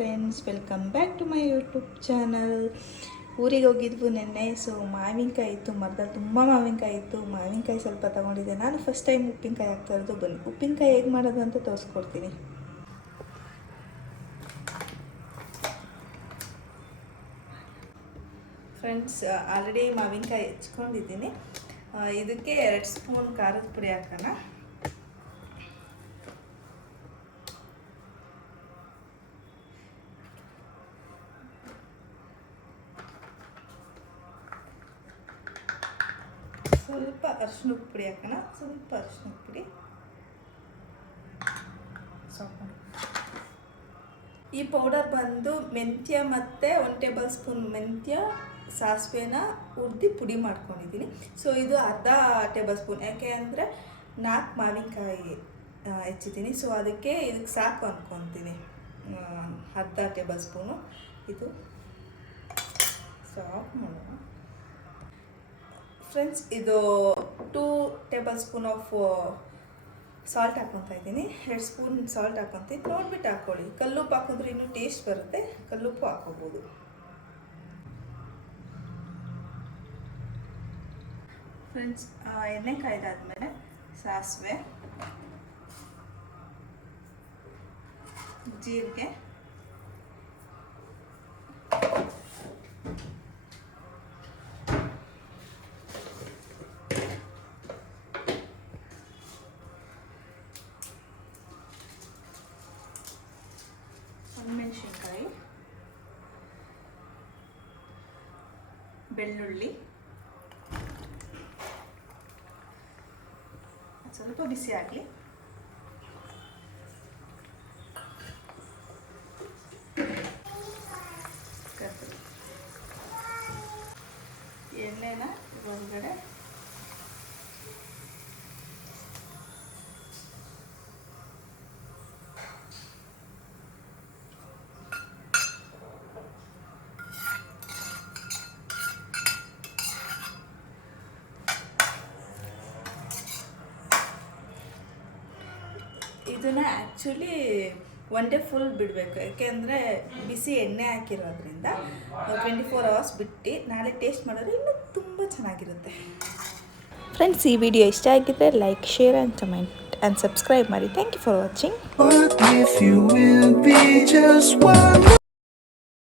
Friends, welcome back to my YouTube channel. ಊರಿಗೆ ಹೋಗಿದ್ವು ನೆನ್ನೆ. ಸೊ ಮಾವಿನಕಾಯಿ ಇತ್ತು, ಮರದಲ್ಲಿ ತುಂಬ ಮಾವಿನಕಾಯಿ ಇತ್ತು. ಮಾವಿನಕಾಯಿ ಸ್ವಲ್ಪ ತೊಗೊಂಡಿದ್ದೆ. ನಾನು ಫಸ್ಟ್ ಟೈಮ್ ಉಪ್ಪಿನಕಾಯಿ ಹಾಕ್ತಾ ಇರೋದು. ಬನ್ನಿ ಉಪ್ಪಿನಕಾಯಿ ಹೇಗೆ ಮಾಡೋದು ಅಂತ ತೋರಿಸ್ಕೊಡ್ತೀನಿ. ಫ್ರೆಂಡ್ಸ್, ಆಲ್ರೆಡಿ ಮಾವಿನಕಾಯಿ ಹೆಚ್ಕೊಂಡಿದ್ದೀನಿ. ಇದಕ್ಕೆ 2 ಸ್ಪೂನ್ ಖಾರದ ಪುಡಿ ಹಾಕೋಣ. ಸ್ವಲ್ಪ ಅರಿಶಿನ ಪುಡಿ ಹಾಕೋಣ. ಸ್ವಲ್ಪ ಅರಿಶಿನ ಪುಡಿ. ಈ ಪೌಡರ್ ಬಂದು ಮೆಂತ್ಯ ಮತ್ತು 1 ಟೇಬಲ್ ಸ್ಪೂನ್ ಮೆಂತ್ಯ, ಸಾಸಿವೆನ ಹುರಿದು ಪುಡಿ ಮಾಡ್ಕೊಂಡಿದ್ದೀನಿ. ಸೊ ಇದು ಅರ್ಧ ಟೇಬಲ್ ಸ್ಪೂನ್, ಯಾಕೆ ಅಂದರೆ 4 ಮಾವಿನಕಾಯಿ ಹೆಚ್ಚಿದ್ದೀನಿ. ಸೊ ಅದಕ್ಕೆ ಇದಕ್ಕೆ ಸಾಕು ಅಂದ್ಕೊತೀನಿ. ಅರ್ಧ ಟೇಬಲ್ ಸ್ಪೂನು ಇದು ಸಾಕು ಮಾಡೋಣ. ಫ್ರೆಂಡ್ಸ್, ಇದು 2 ಟೇಬಲ್ ಸ್ಪೂನ್ ಆಫ್ ಸಾಲ್ಟ್ ಹಾಕ್ಕೊತಾ ಇದ್ದೀನಿ. 2 ಸ್ಪೂನ್ ಸಾಲ್ಟ್ ಹಾಕ್ಕೊತೀನಿ. ನೋಡ್ಬಿಟ್ಟು ಹಾಕ್ಕೊಳ್ಳಿ. ಕಲ್ಲುಪ್ಪು ಹಾಕಿದ್ರೆ ಇನ್ನೂ ಟೇಸ್ಟ್ ಬರುತ್ತೆ. ಕಲ್ಲುಪ್ಪು ಹಾಕೋಬೋದು. ಫ್ರೆಂಡ್ಸ್, ಎಣ್ಣೆ ಕಾಯ್ದಾದ್ಮೇಲೆ ಸಾಸಿವೆ, ಜೀರಿಗೆ, ಮೆಣಸಿನ್ಕಾಯಿ, ಬೆಳ್ಳುಳ್ಳಿ, ಸ್ವಲ್ಪ ಬಿಸಿ ಆಗಲಿ. ಎಣ್ಣೆನ ಹೊರಗಡೆ ಇದನ್ನು ಆ್ಯಕ್ಚುಲಿ 1 ಡೇ ಫುಲ್ ಬಿಡಬೇಕು. ಯಾಕೆಂದರೆ ಬಿಸಿ ಎಣ್ಣೆ ಹಾಕಿರೋದ್ರಿಂದ 24 ಅವರ್ಸ್ ಬಿಟ್ಟು ನಾಳೆ ಟೇಸ್ಟ್ ಮಾಡಿದ್ರೆ ಇನ್ನೂ ತುಂಬ ಚೆನ್ನಾಗಿರುತ್ತೆ. ಫ್ರೆಂಡ್ಸ್, ಈ ವಿಡಿಯೋ ಇಷ್ಟ ಆಗಿದ್ದರೆ like, share and comment and subscribe ಮಾಡಿ. Thank you for watching.